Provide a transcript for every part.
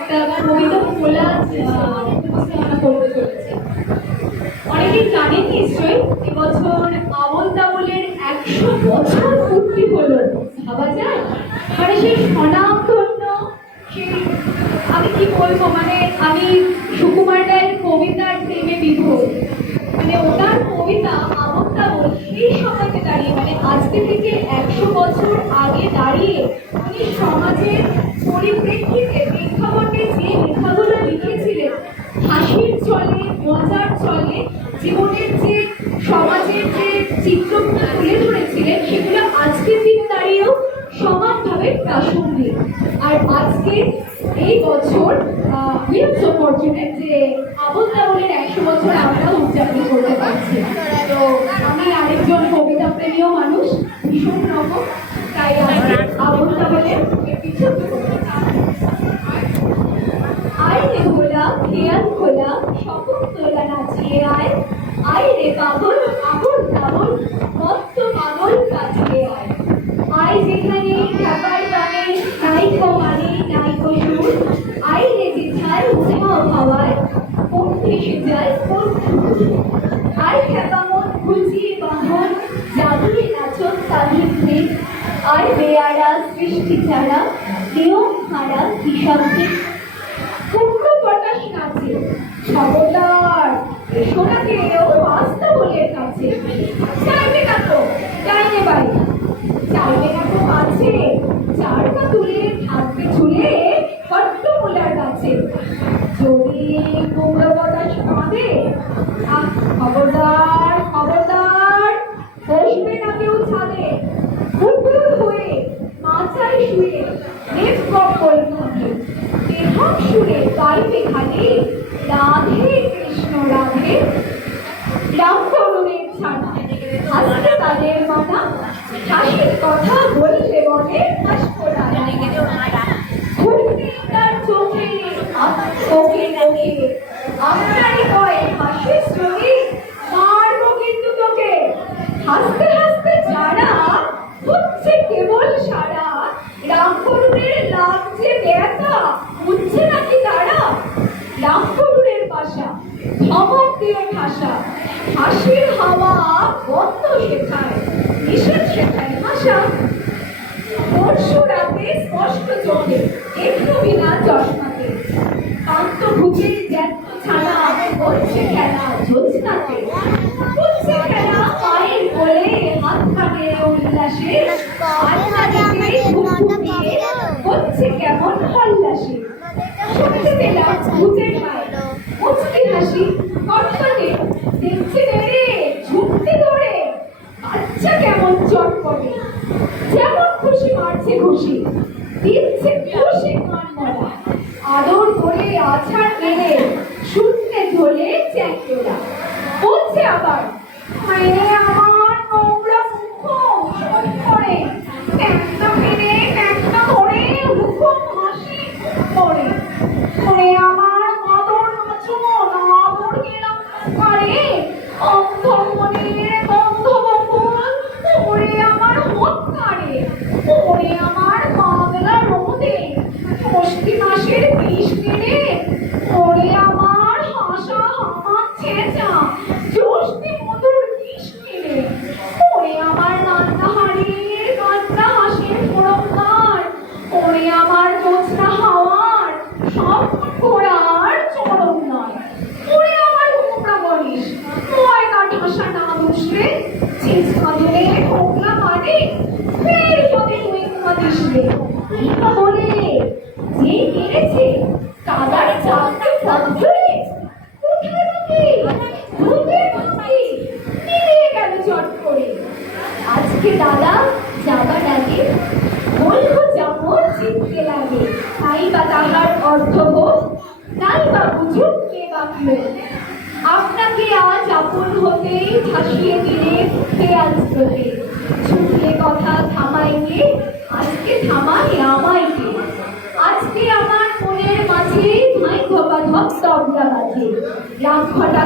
একটা কবিতা খোলা উপস্থাপনা চলেছে। অনেকেই জানেন নিশ্চয়ই? এবছর আমল তামলের একশো বছর পূর্তি হলো, ভাবা যায়? মানে সেই স্বনামধন্য সেই আমি কি বলব? মানে আমি সুকুমার রায়ের আয় রে ভোলা খেয়াল খোলা সকল তোলা রে পাগল আগুন তাবল মত্ত আয় বেয়ারা, সৃষ্টি ছাড়া, নিয়ম হারা হিসাবকে পূর্ণ প্রকাশ কাছে খবরদার সোনাকে কেউ আসতে বলে কাছে। চাইবে না তো চাইবে বাড়ি ঠাসা হাসির হাওয়া বন্ধ শেখায় নিষেধ শেখায় ভাষা। পরশু রাতে স্পষ্ট চোখে দেখল বিনা চশমাতে। কান্ত ভুজে জ্যান্ত ছানা করছে খেলা জ্যোৎস্নাতে করছে খেলা মায়ের কোলে হাত কাটে উল্লাসে হচ্ছে কেমন হল্লাসে। শুনতে পেলাম ভূতের মায়ের মুচকি হাসি কটকটে দেখছে মেরে ঝুঁকতে ধরে বাচ্চা কেমন চটপটে যেমন খুশি মারছে খুশি আদর করে আছাড় মেরে শুনতে ধরে চ্যাংটোরা বলছে আবার মেরে আমার ষষ্ঠী মাসের বিষ ওরে আমার হাসা হামা ছেঁচা ষষ্ঠী মধুর বিষ মেরে ওরে আমার রান্না হাড়ির কান্না হাসির ফোড়কার ওরে আমার জোৎস্না হাওয়ার সব ঘোড়ার চরম নয় ওরে আমার ঘুমরা বলিস ময়না ঠাসা না বসলে চিজ কাঁদলে ঠোকলা মানে ফের যদি তুই ঘুমাতিস বলে আপনাকে আজ আপন হতে ভাসিয়ে দিলে খেয়াল স্রোতে ছুটলে কথা থামাইলে আজকে থামাই আমাইকে আজকে আমার মনের মাঝে ধাই ধপা তবলা বাজে রাম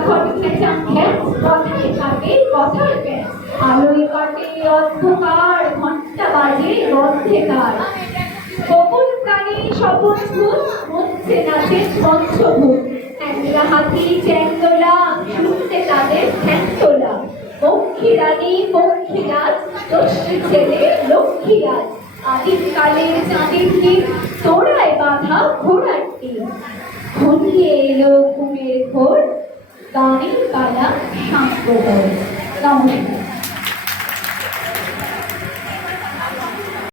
ঘট খেঁচাম খ্যাচ কথায় কাটে কথার প্যাচ আলোয় কাটে অন্ধকার ঘণ্টা বাজে অন্ধকার। গোপন প্রাণী সব শ্রবণ ভূত মধ্যে নাচে পঞ্চভূত একটা হাতি চ্যাংদোলা, শুনতে তাদের খ্যান্তোলা পক্ষী রানী পক্ষীরাজ দস্যি ছেলে, লক্ষ্মীরাজ। আদিকালে চাঁদের দিন তোড়ায় বাঁধা ঘোড়ার ঘনিয়ে এলো ঘুমের ঘোর গানের পালা শান্ত নমস্কার।